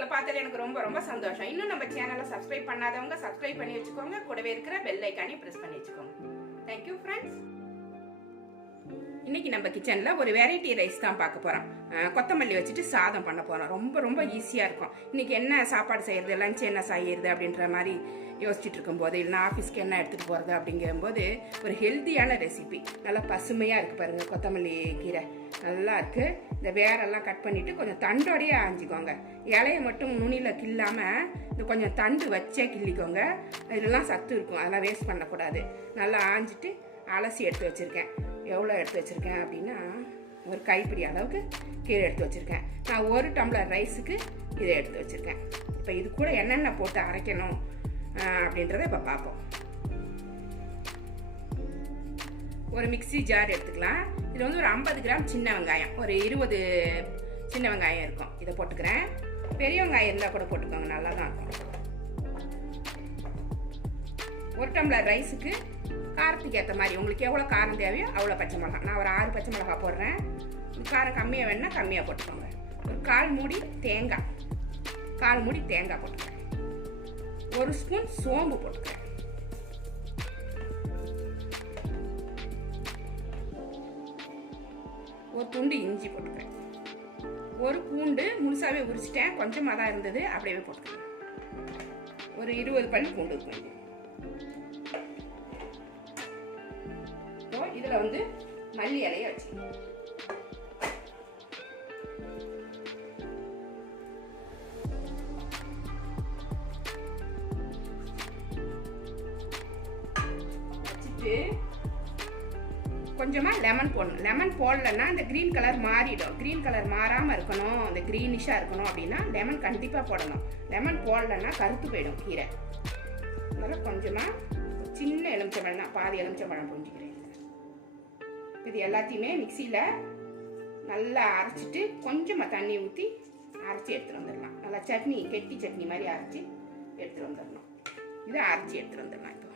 உங்களை பார்த்தது எனக்கு ரொம்ப ரொம்ப சந்தோஷம். இன்னும் நம்ம சேனலை சப்ஸ்கிரைப் பண்ணாதவங்க சப்ஸ்கிரைப் பண்ணி வச்சுக்கோங்க. கூடவே இருக்கிற பெல் ஐக்கானையும் பிரஸ் பண்ணி வச்சுக்கோங்க. Thank you friends. இன்னைக்கு நம்ம கிச்சனில் ஒரு வெரைட்டி ரைஸ் தான் பார்க்க போகிறோம். கொத்தமல்லி வச்சுட்டு சாதம் பண்ண போகிறோம். ரொம்ப ரொம்ப ஈஸியாக இருக்கும். இன்னைக்கு என்ன சாப்பாடு செய்கிறது, லஞ்ச் என்ன செய்கிறது அப்படின்ற மாதிரி யோசிச்சுட்டு இருக்கும்போது, இல்லைனா ஆஃபீஸ்க்கு என்ன எடுத்துகிட்டு போகிறது அப்படிங்கும்போது ஒரு ஹெல்த்தியான ரெசிபி. நல்லா பசுமையாக இருக்குது பாருங்கள். கொத்தமல்லி கீரை நல்லா இருக்குது. இந்த வேரெல்லாம் கட் பண்ணிவிட்டு கொஞ்சம் தண்டோடையே ஆஞ்சிக்கோங்க. இலையை மட்டும் நுனியில் கில்லாமல் இந்த கொஞ்சம் தண்டு வச்சே கிள்ளிக்கோங்க. இதெல்லாம் சத்து இருக்கும், அதெல்லாம் வேஸ்ட் பண்ணக்கூடாது. நல்லா ஆஞ்சிட்டு அலசி எடுத்து வச்சுருக்கேன். எவ்வளோ எடுத்து வச்சுருக்கேன் அப்படின்னா ஒரு கைப்பிடி அளவுக்கு கீரை எடுத்து வச்சுருக்கேன். நான் ஒரு டம்ளர் ரைஸுக்கு இதை எடுத்து வச்சுருக்கேன். இப்போ இது கூட என்னென்ன போட்டு அரைக்கணும் அப்படின்றத இப்போ பார்ப்போம். ஒரு மிக்சி ஜார் எடுத்துக்கலாம். இது வந்து ஒரு 50 கிராம் சின்ன வெங்காயம், ஒரு 20 சின்ன வெங்காயம் இருக்கும். இதை போட்டுக்கிறேன். பெரிய வெங்காயம் இருந்தால் கூட போட்டுக்கோங்க, நல்லா தான் இருக்கும். ஒரு டம்ளர் ரைஸுக்கு காரத்துக்கு ஏற்ற மாதிரி உங்களுக்கு எவ்வளோ காரம் தேவையோ அவ்வளோ பச்சை மிளகா. நான் ஒரு 6 பச்சை மிளகா போடுறேன். காரம் கம்மியாக வேணுன்னா கம்மியாக போட்டுக்கோங்க. ஒரு 1/4 மூடி தேங்காய், 1/4 மூடி தேங்காய் போட்டுக்கிறேன். ஒரு ஸ்பூன் சோம்பு போட்டுக்கிறேன். ஒரு துண்டு இஞ்சி போட்டுக்கிறேன். ஒரு பூண்டு முழுசாவே உரிச்சிட்டேன், கொஞ்சமாக தான் இருந்தது, அப்படியே போட்டுக்கிறேன். ஒரு 20 பல் பூண்டு இருக்கும். இதுல வந்து மல்லி இலைய வச்சு வச்சுட்டு கொஞ்சமா லெமன் போடணும். லெமன் போடலன்னா இந்த கிரீன் கலர் மாறிடும். கிரீன் கலர் மாறாம இருக்கணும், இந்த கிரீனிஷா இருக்கணும் அப்படின்னா லெமன் கண்டிப்பா போடணும். லெமன் போடலன்னா கருத்து போயிடும் கீரை. அதனால கொஞ்சமா சின்ன எலுமிச்சம்பழம் தான், பாதி எலுமிச்சம்பழம் புரிஞ்சுக்கிறேன். இது எல்லாத்தையுமே மிக்சியில் நல்லா அரைச்சிட்டு கொஞ்சமாக தண்ணி ஊற்றி அரைச்சி எடுத்துகிட்டு வந்துடலாம். நல்லா சட்னி, கெட்டி சட்னி மாதிரி அரைச்சி எடுத்துகிட்டு வந்துடணும். இதை அரைச்சி எடுத்துகிட்டு வந்துடலாம். இப்போ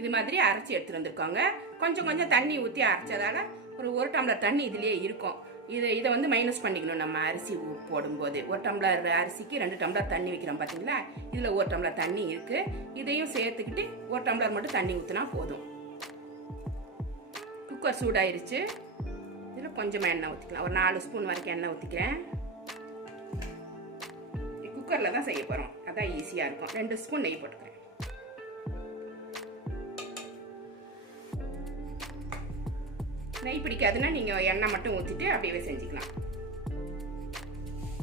இது மாதிரி அரைச்சி எடுத்துகிட்டு வந்துருக்கோங்க. கொஞ்சம் கொஞ்சம் தண்ணி ஊற்றி அரைச்சதால ஒரு டம்ளர் தண்ணி இதுலேயே இருக்கும். இதை வந்து மைனஸ் பண்ணிக்கணும். நம்ம அரிசி போடும்போது 1 டம்ளர் அரிசிக்கு 2 டம்ளர் தண்ணி வைக்கிறோம் பார்த்தீங்களா, இதில் 1 டம்ளர் தண்ணி இருக்கு. இதையும் சேர்த்துக்கிட்டு 1 டம்ளர் மட்டும் தண்ணி ஊற்றினா போதும். குக்கர் சூடாயிருச்சு. இதில் கொஞ்சமாக எண்ணெய் ஊற்றிக்கலாம். ஒரு 4 ஸ்பூன் வரைக்கும் எண்ணெய் ஊற்றிக்கிறேன். குக்கரில் தான் செய்ய போகிறோம், அதான் ஈஸியாக இருக்கும். 2 ஸ்பூன் நெய் போட்டுக்கிறேன். நெய் பிடிக்காதுன்னா நீங்கள் எண்ணெய் மட்டும் ஊற்றிட்டு அப்படியே செஞ்சுக்கலாம்.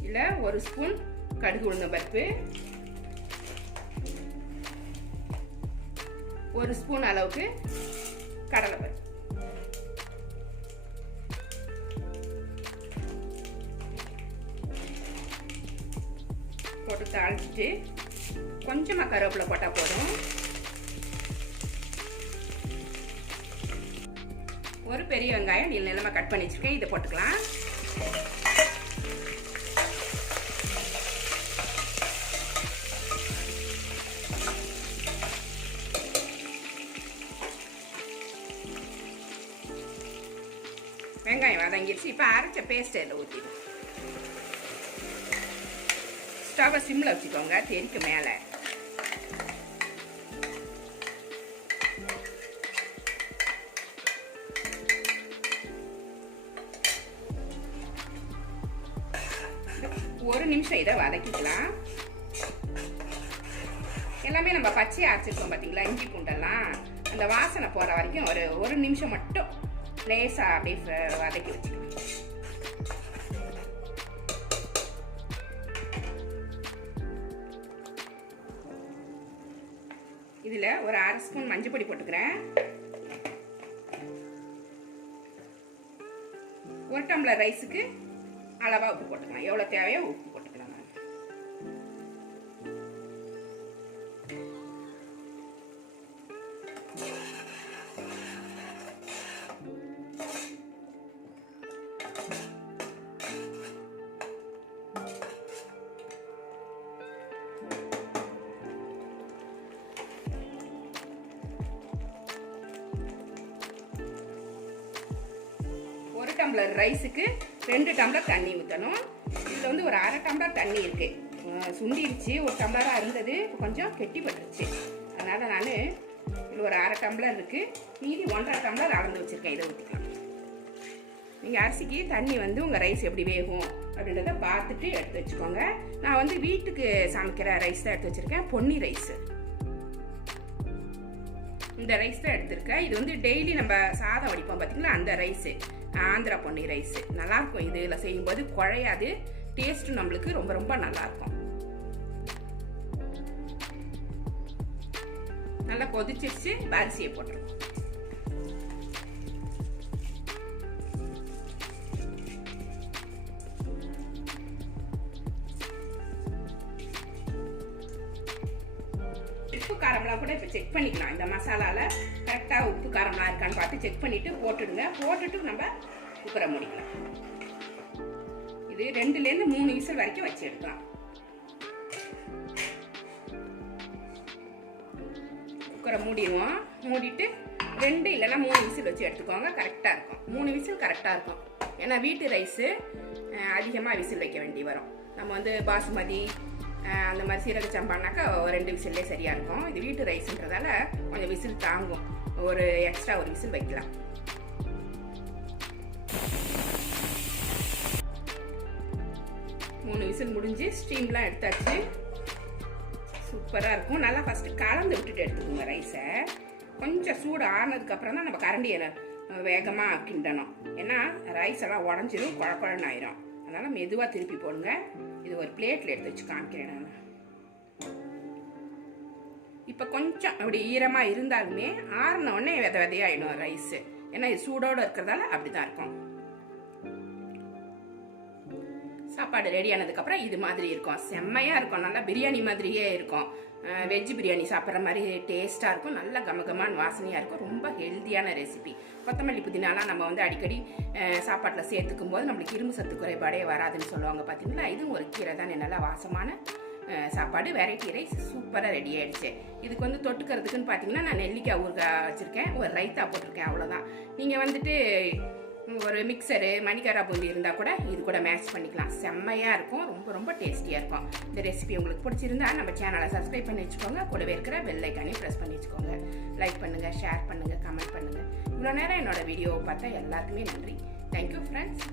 இல்லை 1 ஸ்பூன் கடுகு உளுந்தம் பருப்பு, 1 ஸ்பூன் அளவுக்கு கடலைப்பருப்பு, போட்டு தாளிச்சிட்டு கொஞ்சமாக கருவேப்பிலை போட்டால் போதும். ஒரு பெரிய வெங்காயம் நீள நீளமாக கட் பண்ணி வச்சிருக்கேன், இதை போட்டுக்கலாம். வெங்காயம் வதங்கிடுச்சு. இப்போ அரைச்ச பேஸ்ட் இதில் ஊற்றிடும். ஸ்டவ்வை சிம்மில் வச்சுக்கோங்க, தெரிக்கு மேலே. ஒரு நிமிஷம் இதை வதக்கிக்கலாம். எல்லாமே நம்ம பச்சையாக அரைச்சிருக்கோம் பார்த்தீங்களா, இஞ்சி பூண்டெல்லாம் அந்த வாசனை போகிற வரைக்கும் ஒரு நிமிஷம் மட்டும் லேசாக அப்படியே வதக்கி வச்சுக்கலாம். இதில் ஒரு 1/2 ஸ்பூன் மஞ்சள் பொடி போட்டுக்கிறேன். 1 டம்ளர் ரைஸுக்கு அளவாக உப்பு போட்டுக்கலாம். எவ்வளோ தேவையோ உப்பு போட்டுக்கலாம். டம்ளர் ரைஸுக்கு 2 டம்ளர் தண்ணி ஊற்றணும். இதில் வந்து ஒரு 1/2 டம்ளர் தண்ணி இருக்குது. சுண்டிருச்சு, ஒரு டம்ளராக இருந்தது, இப்போ கொஞ்சம் கெட்டிப்பட்டுருச்சு. அதனால் நான் இதில் ஒரு 1/2 டம்ளர் இருக்குது, மீதி 1.5 டம்ளர் அளந்து வச்சுருக்கேன். இதை ஊற்றிக்கலாம். நீங்கள் அரிசிக்கு தண்ணி வந்து உங்கள் ரைஸ் எப்படி வேகும் அப்படின்றத பார்த்துட்டு எடுத்து வச்சுக்கோங்க. நான் வந்து வீட்டுக்கு சமைக்கிற ரைஸ் தான் எடுத்து வச்சுருக்கேன், பொன்னி ரைஸு. இந்த ரைஸ் தான் எடுத்திருக்கேன். இது வந்து டெய்லி நம்ம சாதம் வடிப்போம் பார்த்தீங்களா, அந்த ரைஸு, ஆந்திரா பொன்னி ரைஸு. நல்லாயிருக்கும். இதில் செய்யும்போது குழையாது, டேஸ்ட்டும் நம்மளுக்கு ரொம்ப ரொம்ப நல்லாயிருக்கும். நல்லா கொதிச்சிருச்சு, அரிசியை போட்டுருவோம். உப்பு காரம்லாம் கூட இப்போ செக் பண்ணிக்கலாம். இந்த மசாலாவில் கரெக்டாக உப்பு காரம்லாம் இருக்கான்னு பார்த்து செக் பண்ணிவிட்டு போட்டுடுங்க. போட்டுட்டு நம்ம குக்கரை மூடிக்கலாம். இது 2லேருந்து 3 விசில் வரைக்கும் வச்சு எடுக்கலாம். குக்கரை மூடிடுவோம். மூடிட்டு 2 இல்லைன்னா 3 விசில் வச்சு எடுத்துக்கோங்க. கரெக்டாக இருக்கும். 3 விசில் கரெக்டாக இருக்கும். ஏன்னா வீட்டு ரைஸு அதிகமாக விசில் வைக்க வேண்டி வரும். நம்ம வந்து பாசுமதி அந்த மாதிரி சீரக சம்பானாக்கா 2 விசில்லே சரியாக இருக்கும். இது வீட்டு ரைஸுன்றதால கொஞ்சம் விசில் தாங்கும். ஒரு எக்ஸ்ட்ரா ஒரு விசில் வைக்கலாம். மூணு விசில் முடிஞ்சு ஸ்டீம்லாம் எடுத்தாச்சு. சூப்பராக இருக்கும். நல்லா ஃபஸ்ட்டு கலந்து விட்டுட்டு எடுத்துக்கோங்க ரைஸை. கொஞ்சம் சூடு ஆனதுக்கப்புறம் தான் நம்ம கரண்டியில் வேகமாக கிண்டணும். ஏன்னா ரைஸ் எல்லாம் உடஞ்சிரும், குழக்குழன்னு ஆயிரும். அதனால் மெதுவாக திருப்பி போடுங்க. இது ஒரு பிளேட்டில் எடுத்து வச்சு காமிக்கிறேன் நான். இப்போ கொஞ்சம் அப்படி ஈரமாக இருந்தாலுமே ஆறின உடனே விதையாயிடும் ரைஸு. ஏன்னா இது சூடோடு இருக்கிறதால அப்படி தான் இருக்கும். சாப்பாடு ரெடி ஆனதுக்கப்புறம் இது மாதிரி இருக்கும். செம்மையாக இருக்கும். நல்லா பிரியாணி மாதிரியே இருக்கும். வெஜ் பிரியாணி சாப்பிட்ற மாதிரி டேஸ்ட்டாக இருக்கும். நல்லா கமகமான வாசனையாக இருக்கும். ரொம்ப ஹெல்த்தியான ரெசிபி. கொத்தமல்லி புதினாலாம் நம்ம வந்து அடிக்கடி சாப்பாட்டில் சேர்த்துக்கும் போது நம்மளுக்கு இரும்பு சத்து குறைபாடே வராதுன்னு சொல்லுவாங்க பார்த்தீங்களா. இதுவும் ஒரு கீரை தானே. நல்லா வாசமான சாப்பாடு. வெரைட்டி ரைஸ் சூப்பராக ரெடி ஆகிடுச்சு. இதுக்கு வந்து தொட்டுக்கிறதுக்குன்னு பார்த்தீங்கன்னா நான் நெல்லிக்காய் ஊறுகாய் வச்சுருக்கேன், ஒரு ரைத்தா போட்டிருக்கேன், அவ்வளோதான். நீங்கள் வந்துட்டு ஒரு மிக்சரு மணிக்காரா பூந்தி இருந்தால் கூட இது கூட மேட்ச் பண்ணிக்கலாம். செம்மையாக இருக்கும். ரொம்ப ரொம்ப டேஸ்டியாக இருக்கும். இந்த ரெசிபி உங்களுக்கு பிடிச்சிருந்தா நம்ம சேனலை சப்ஸ்கிரைப் பண்ணி வச்சுக்கோங்க. கூடவே இருக்கிற பெல் ஐக்கானையும் ப்ரெஸ் பண்ணி வச்சுக்கோங்க. லைக் பண்ணுங்கள், ஷேர் பண்ணுங்கள், கமெண்ட் பண்ணுங்கள். இவ்வளோ நேரம் என்னோட வீடியோவை பார்த்தா எல்லாருக்குமே நன்றி. Thank you friends.